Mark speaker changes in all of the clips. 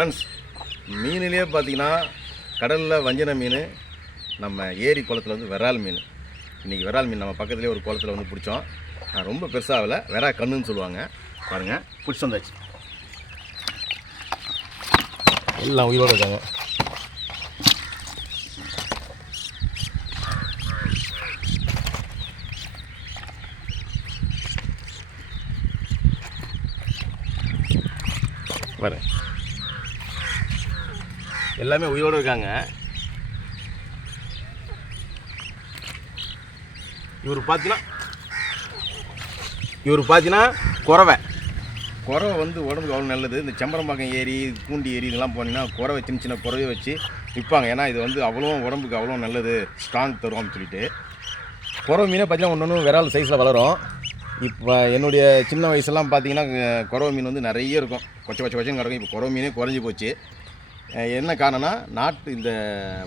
Speaker 1: Friends மீனிலே பார்த்தீங்கன்னா கடலில் வஞ்சன மீன் நம்ம ஏரி குளத்துல வந்து விரால் மீன். இன்றைக்கி விரால் மீன் நம்ம பக்கத்துலேயே ஒரு குளத்துல வந்து பிடிச்சோம். ரொம்ப பெருசாகல வெறா கண்ணுன்னு சொல்லுவாங்க. பாருங்கள் பிடிச்சி வந்தாச்சு. எல்லாம் உயிரோடு இருக்காங்க. வரேன். எல்லாமே உயிரோடு இருக்காங்க. இவர் பார்த்தீங்கன்னா இவர் பார்த்தீங்கன்னா குறவை. குறவை வந்து உடம்புக்கு அவ்வளோ நல்லது. இந்த செம்பரம்பாக்கம் ஏரி பூண்டி ஏரி இதெல்லாம் போனீங்கன்னா குறவை சின்ன சின்ன குறவை வச்சு விற்பாங்க. ஏன்னா இது வந்து அவ்வளோ உடம்புக்கு அவ்வளோ நல்லது ஸ்ட்ராங் தரும் அப்படின்னு சொல்லிட்டு. குறவை மீனே பார்த்தீங்கன்னா ஒன்று ஒன்று விரால் சைஸில் வளரும். இப்போ என்னுடைய சின்ன வயசுலாம் பார்த்தீங்கன்னா குறவை மீன் வந்து நிறைய இருக்கும். கொச்சை கொச்சை கொச்சம் கிடக்கும். இப்போ குறவை மீனே குறைஞ்சி போச்சு. என்ன காரணம்னா நாட்டு இந்த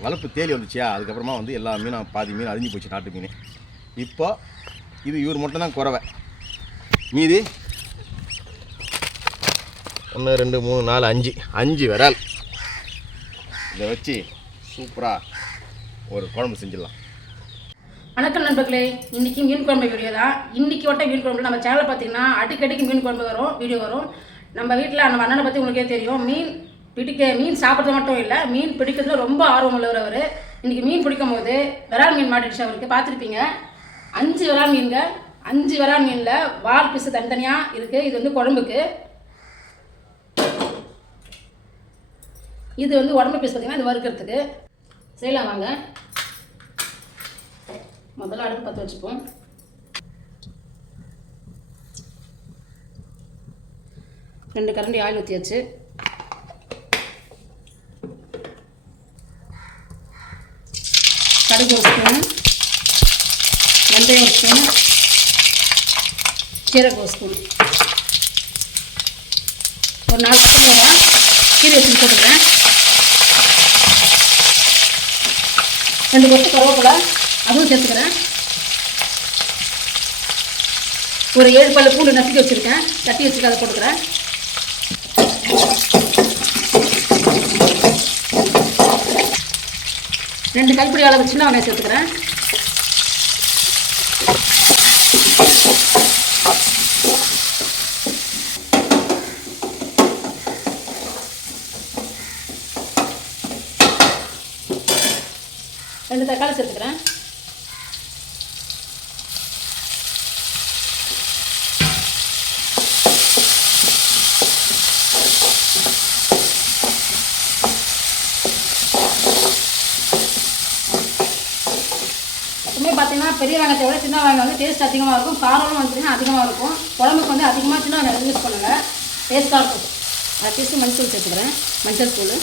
Speaker 1: வளர்ப்பு தேலி வந்துச்சியா? அதுக்கப்புறமா வந்து எல்லா மீனும் பாதி மீன் அழிஞ்சு போச்சு நாட்டு மீன். இப்போ இது இவர் மட்டும் தான் குறவை. மீதி ஒன்று ரெண்டு மூணு நாலு அஞ்சு. அஞ்சு விரால். இதை வச்சு சூப்பராக ஒரு குழம்பு செஞ்சிடலாம்.
Speaker 2: வணக்கம் நண்பர்களே. இன்றைக்கி மீன் குழம்பு வீடியோ தான். இன்றைக்கி ஒட்ட மீன் குழம்பு நம்ம சேனலை பார்த்தீங்கன்னா அடிக்கடிக்கு மீன் குழம்பு வரும் வீடியோ வரும். நம்ம வீட்டில் நம்ம அண்ணனை பற்றி உங்களுக்கே தெரியும். மீன் பிடிக்க மீன் சாப்பிட்றது மட்டும் இல்லை மீன் பிடிக்கிறதுல ரொம்ப ஆர்வம் உள்ளவர் அவர். இன்றைக்கி மீன் பிடிக்கும் போது விரால் மீன் மாட்டிடுச்சு அவருக்கு. பார்த்துருப்பீங்க? அஞ்சு விரால் மீன்க அஞ்சு விரால் மீனில் வால் பீஸு தனித்தனியாக இருக்குது இது வந்து குழம்புக்கு. இது வந்து உடம்பு பீஸ் பார்த்தீங்கன்னா இது வறுக்கிறதுக்கு. செய்யலாம் வாங்க. முதல்ல அடுப்பு பற்ற வச்சுப்போம். ரெண்டு கரண்டி ஆயில் ஊற்றியாச்சு கடுகு ஒரு ஸ்பூனு வெந்தயம் ஒரு ஸ்பூனு சீரகம் ஒரு ஸ்பூன் ஒரு நாலு ஸ்பூன் கீரை வச்சு போட்டுக்கிறேன் ரெண்டு கொத்து கருவேப்பிலை அதுவும் சேர்த்துக்கிறேன். ஒரு ஏழு பல்லு பூண்டு நசுக்கி வச்சுருக்கேன். தட்டி வச்சுக்க அதை போட்டுக்கிறேன். ரெண்டு கைப்பிடி அளவு சின்ன வெங்காயம் சேர்த்துக்கிறேன். ரெண்டு தக்காளி சேர்த்துக்கிறேன் எப்பவுமே பார்த்தீங்கன்னா பெரிய வெங்காயத்தை விட சின்ன வெங்காயம் வந்து டேஸ்ட் அதிகமாக இருக்கும். காரமும் வந்துட்டுன்னா அதிகமாக இருக்கும். குழம்புக்கு வந்து அதிகமாக சின்ன வெங்காயம் யூஸ் பண்ணுங்கள் டேஸ்ட்டாக இருக்கும். அதை டேஸ்ட்டு மஞ்சள் சேர்த்துக்கிறேன். மஞ்சள் தூள்.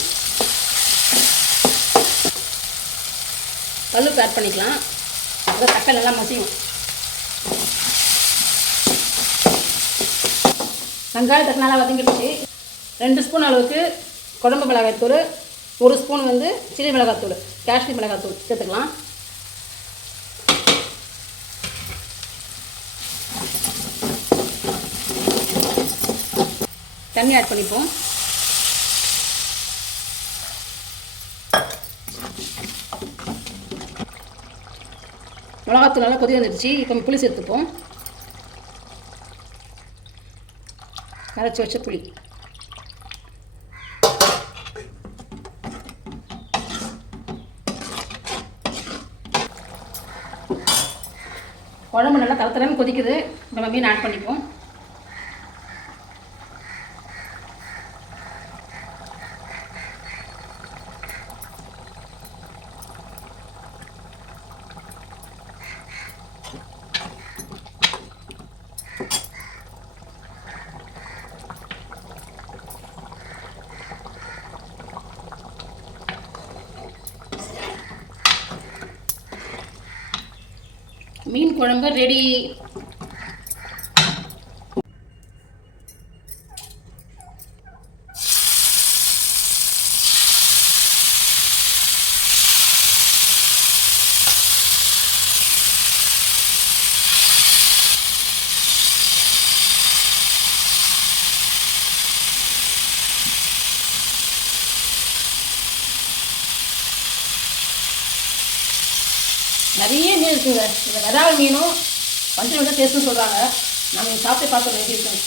Speaker 2: கல்லுப்பு ஆட் பண்ணிக்கலாம். அப்புறம் தக்காளி நல்லா மசியும். வெங்காயம் தக்காளி நல்லா வதங்கிடுச்சு. ரெண்டு ஸ்பூன் அளவுக்கு குழம்பு மிளகாய்த்தூள். ஒரு ஸ்பூன் வந்து சில்லி மிளகாத்தூள் காஷ்மீர் மிளகாத்தூள் சேர்த்துக்கலாம். தண்ணி ஆட் பண்ணிப்போம். மிளகாத்தூள் நல்லா கொதி வந்துடுச்சு இப்போ புளி சேர்த்துப்போம் கரைச்சி வச்ச புளி. குழம்பு நல்லா தரத்தரன்னு கொதிக்குது. நம்ம மீன் ஆட் பண்ணிப்போம் மீன் குழம்பு ரெடி நிறைய மீன் இருக்குங்க. இந்த விரால் மீனும் வஞ்சரம் மீன் டேஸ்ட்னு சொல்கிறாங்க நம்ம சாப்பிட்டு பார்க்க வேண்டியிருக்கோம்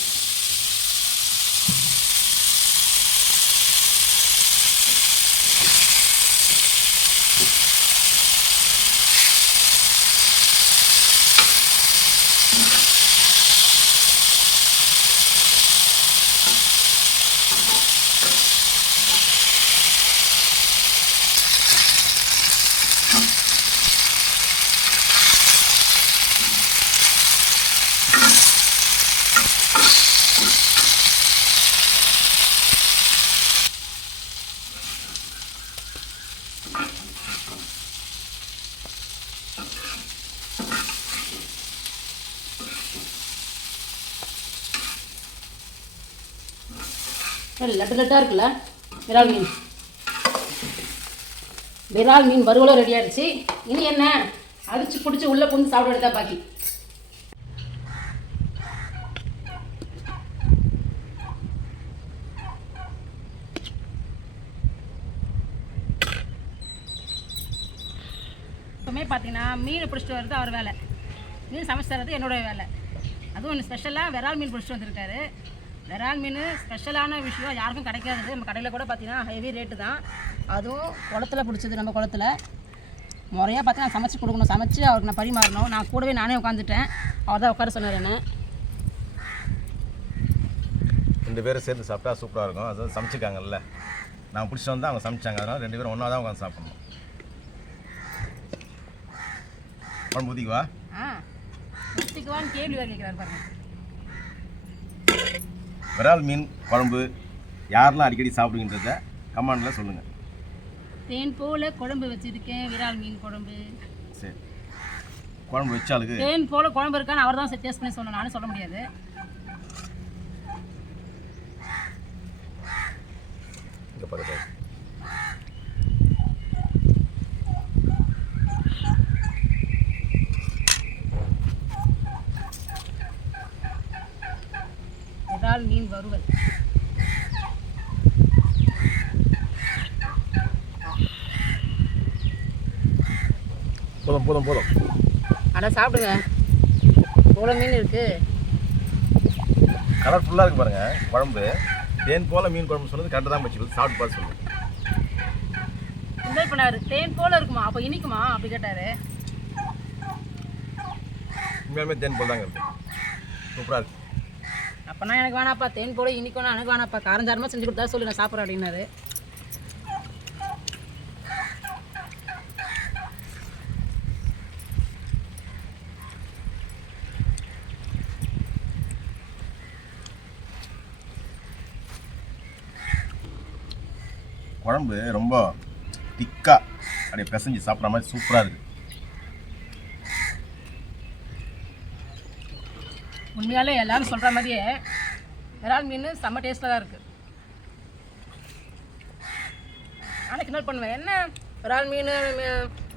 Speaker 2: லட்டு லட்டாக இருக்குல்ல? விரால் மீன். விரால் மீன் வறுவலும் ரெடி ஆயிடுச்சு. இனி என்ன? அடிச்சு பிடிச்சி உள்ளே புந்து சாப்பிட எடுத்தா பாக்கி. எப்பவுமே பார்த்தீங்கன்னா மீன் பிடிச்சிட்டு வர்றது அவர் வேலை. மீன் சமைச்சு தர்றது என்னோட வேலை. அதுவும் ஒன்று ஸ்பெஷலாக விரால் மீன் பிடிச்சிட்டு வந்திருக்காரு. விரால் மீன் ஸ்பெஷலான விஷயம் யாருக்கும் கிடைக்காது நம்ம கடையில் கூட பார்த்தீங்கன்னா ஹெவி ரேட்டு தான். அதுவும் குளத்துல பிடிச்சது நம்ம குளத்துல. முறையாக பார்த்து நான் சமைச்சு கொடுக்கணும். சமைச்சு அவருக்கு நான் பரிமாறணும். நான் கூடவே நானே உட்காந்துட்டேன் அவர் தான் உட்கார சொன்னார் என்ன.
Speaker 1: ரெண்டு பேரும் சேர்ந்து சாப்பிட்டா சூப்பராக இருக்கும். அது சமைச்சிருக்காங்கல்ல நான் பிடிச்சிட்டு வந்தால் அவங்க சமைச்சாங்க. அதனால் ரெண்டு பேரும் ஒன்றா தான் உட்காந்து சாப்பிடணும் குழம்பு ஊற்றிக்குவா
Speaker 2: ஆ ஊற்றிக்குவான்னு கேள்வி கேட்குறாரு பாருங்க.
Speaker 1: விரால் மீன் குழம்பு யாரெல்லாம் அடிக்கடி சாப்பிடுங்கன்றத கமெண்டில் சொல்லுங்கள்
Speaker 2: தேன் போல குழம்பு வச்சுருக்கேன் விரால் மீன் குழம்பு.
Speaker 1: சரி. குழம்பு வச்சாளுக்கு
Speaker 2: தேன் போல குழம்பு இருக்கான்னு அவர் தான் டேஸ்ட் பண்ணி சொல்லணும் நானும் சொல்ல முடியாது.
Speaker 1: இங்கே பாருங்க.
Speaker 2: விரால் மீன் வறுவல்
Speaker 1: போதும் போதும் போதும்.
Speaker 2: அட சாப்பிடுங்க. இவ்வளோ மீன் இருக்குது
Speaker 1: கலர்ஃபுல்லாக இருக்கு பாருங்க குழம்பு. தேன் போல் மீன் குழம்பு சொன்னது கரெக்டாக தான் வச்சு சாப்பிட்டு பார்த்து சொல்லுங்கள்
Speaker 2: கிண்டல் பண்ணாரு தேன் போல இருக்குமா? அப்போ இனிக்குமா? அப்படி கேட்டாரு.
Speaker 1: உண்மையாலுமே தேன் போல் தாங்க இருக்கு. சூப்பராக இருக்கு.
Speaker 2: அப்போனா எனக்கு வேணாப்பா தேன் போல இனிக்கணும் எனக்கு வேணாப்பா. காரஞ்சாரமாக செஞ்சு கொடுத்தா சொல்லி நான் சாப்பிட்றேன் அப்படின்னாரு.
Speaker 1: குழம்பு ரொம்ப திக்காக அப்படியே பிசைஞ்சு சாப்பிட்ற மாதிரி சூப்பராக இருக்குது
Speaker 2: உண்மையாலே எல்லாரும் சொல்கிற மாதிரியே விரால் மீன் செம்ம டேஸ்ட்டாக தான் இருக்குது ஆனால் கிண்டல் பண்ணுவேன். என்ன விரால் மீன்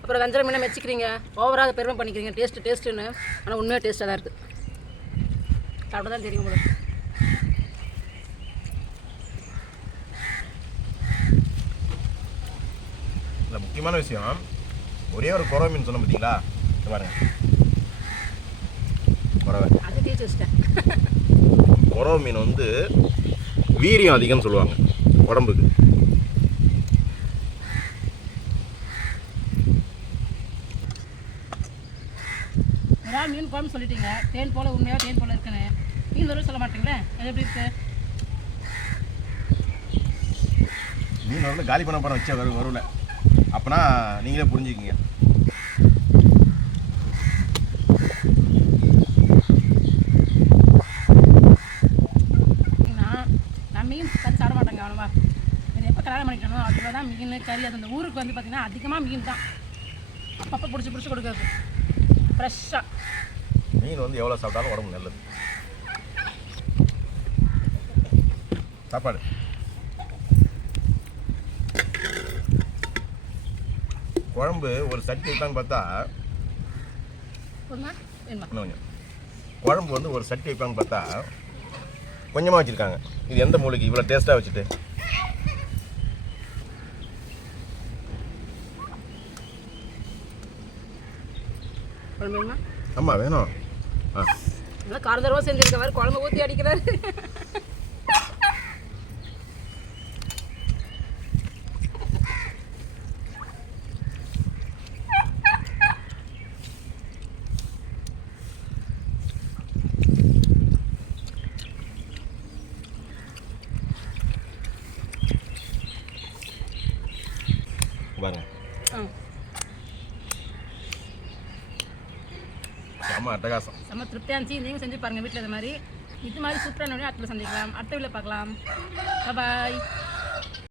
Speaker 2: அப்புறம் வஞ்சர மீனை மெச்சிக்கிறீங்க? ஓவராக பெருமை பண்ணிக்கிறீங்க. டேஸ்ட்டு டேஸ்ட்டுன்னு ஆனால் உண்மையாக டேஸ்ட்டாக தான் இருக்குது சாப்பிட தான் தெரியும் உங்களுக்கு.
Speaker 1: இதில் முக்கியமான விஷயம் ஒரே ஒரு குறவை மீன் சொன்ன பார்த்தீங்களா பாருங்க. குறவை.
Speaker 2: வச்சிட்டேன்.
Speaker 1: குறவை மீன் வந்து வீரியம் அதிகம்னு சொல்லுவாங்க உடம்புக்கு.
Speaker 2: விரால் மீன் குழம்பு சொல்லிட்டீங்க. தேன் போல் உண்மையாக தேன் போல் இருக்குன்னு. மீன் வரும் சொல்ல மாட்டீங்களே? அது எப்படி இருக்குது
Speaker 1: மீன் வரல காலி பண்ண போகிற வச்சா வரும் வரும்ல அப்போனா நீங்களே புரிஞ்சுக்கிங்க
Speaker 2: நான் நான் மீன் கறி சாப்பிட மாட்டேங்க அவ்வளோவா இது எப்போ கல்யாணம் அதுக்கு தான் மீன் கறி அது அந்த ஊருக்கு வந்து பார்த்திங்கன்னா அதிகமாக மீன் தான். அப்பப்போ பிடிச்சி பிடிச்சி கொடுக்குறது. ஃப்ரெஷ்ஷாக
Speaker 1: மீன் வந்து எவ்வளோ சாப்பிட்டாலும் உடம்பு நல்லது. சாப்பாடு. குழம்பு ஒரு சட்டி வைப்பான்னு பார்த்தா குழம்பு வந்து ஒரு சட்டி வைப்பான்னு பார்த்தா கொஞ்சமாக வச்சுருக்காங்க. இது எந்த மூலிகை? இவ்வளோ டேஸ்ட்டாக வச்சுட்டு.
Speaker 2: குழம்பு வேணுமா
Speaker 1: ஆமாம் வேணும். ஆ.
Speaker 2: நல்லா காரதரமாக செஞ்சுருக்கவர் குழம்பு ஊற்றி அடிக்கிறாரு
Speaker 1: பாருங்க
Speaker 2: ஆ
Speaker 1: செம்ம அட்டகாசம்.
Speaker 2: செம்ம திருப்தியாக இருந்துச்சு. நீங்களும் செஞ்சு பாருங்கள் வீட்டில் இது மாதிரி. இது மாதிரி சூப்பரான அடுத்த சந்திக்கலாம். அடுத்த வீட்டில் பார்க்கலாம். பாய்